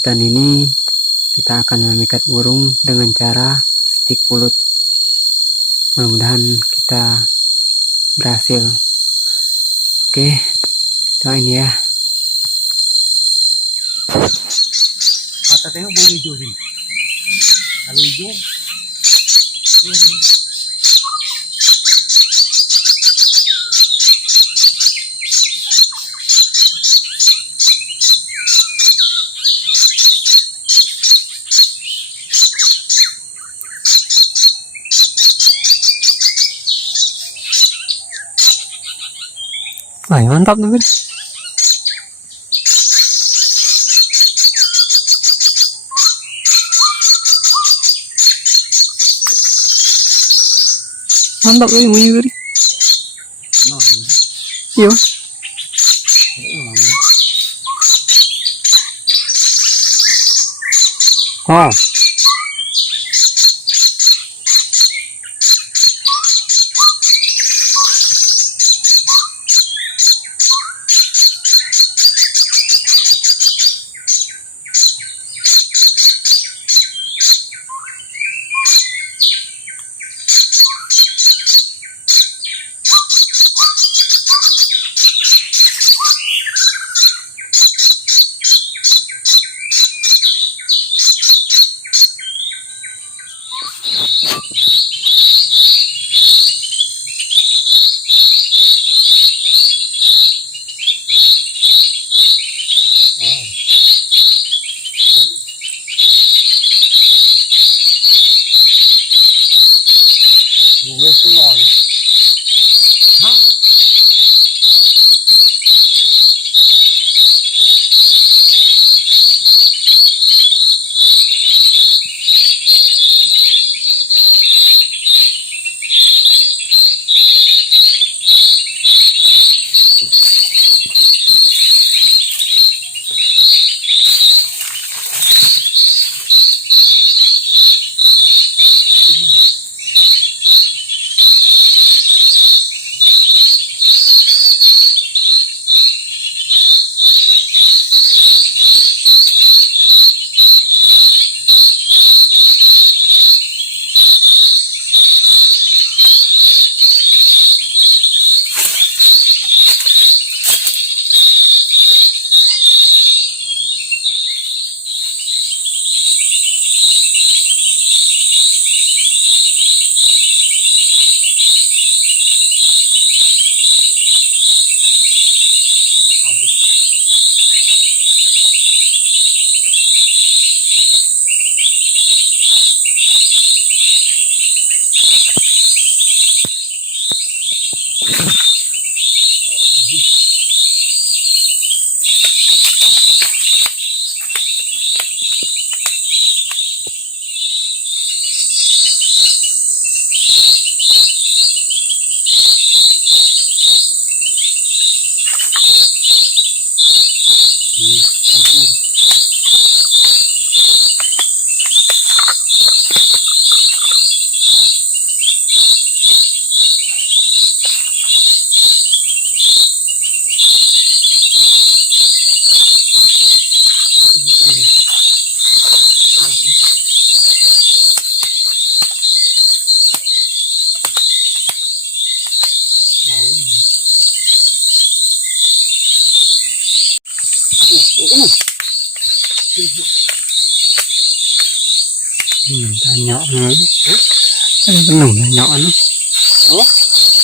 lanjutan ini kita akan memikat burung dengan cara stik pulut. Mudah-mudahan kita berhasil. Oke, doain ya. Kata tengok bau hijau sini. Kalau hijau, wah mantap tuh. Mantap lagi bunyi tadi. Iya. Wow. gue keluar. Hah? Tanya nữa. Cái nụ là nhỏ nó.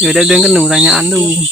Rồi đây đến cái nụ là nhỏ luôn.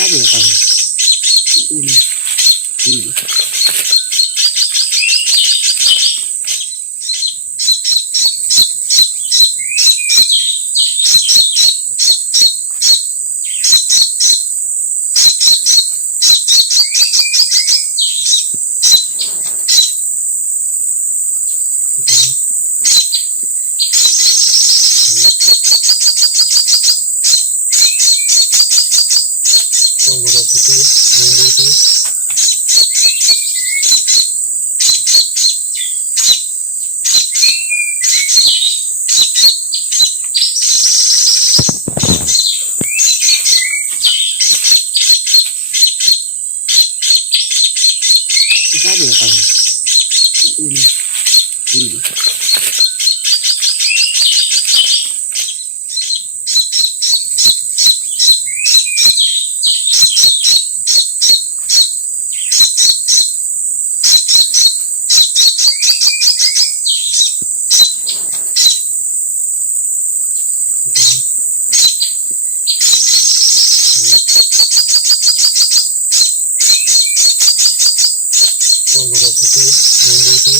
Kita ada tahu. Ini. Ini. Tunggu putih, tunggu itu. Kita ada tahu. Ini. Ini. Tunggu putih, tunggu itu.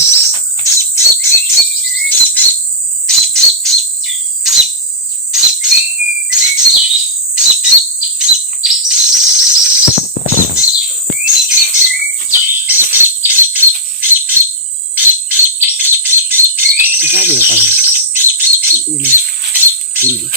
Kita ada tahu. Ini. Ini.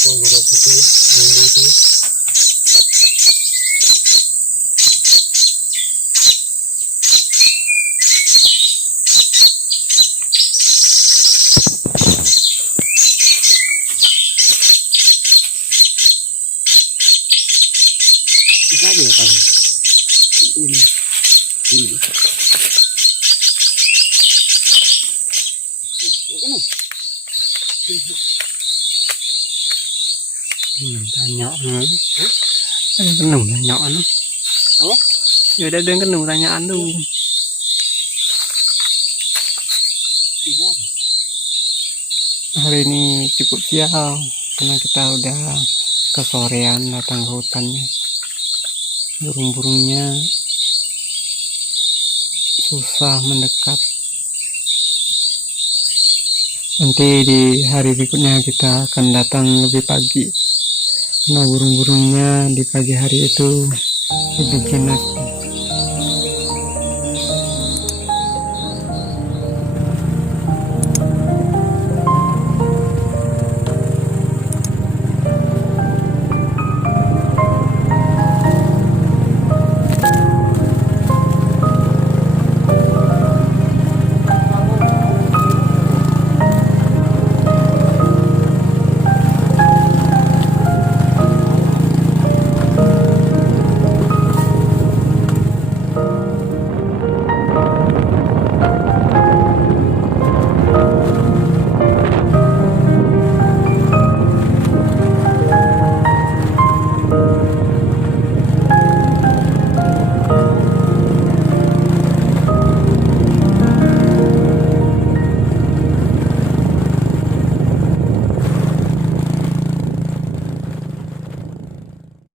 Tunggu putih, tunggu itu. Kita ada tahu. Ini. Ini. Tanya ada penuh tanyaan. Apa? Ya udah ada penuh tanyaan tuh. Hari ini cukup sial karena kita udah kesorean datang ke hutannya. Burung-burungnya susah mendekat. Nanti di hari berikutnya kita akan datang lebih pagi. Karena burung-burungnya di pagi hari itu lebih jinak.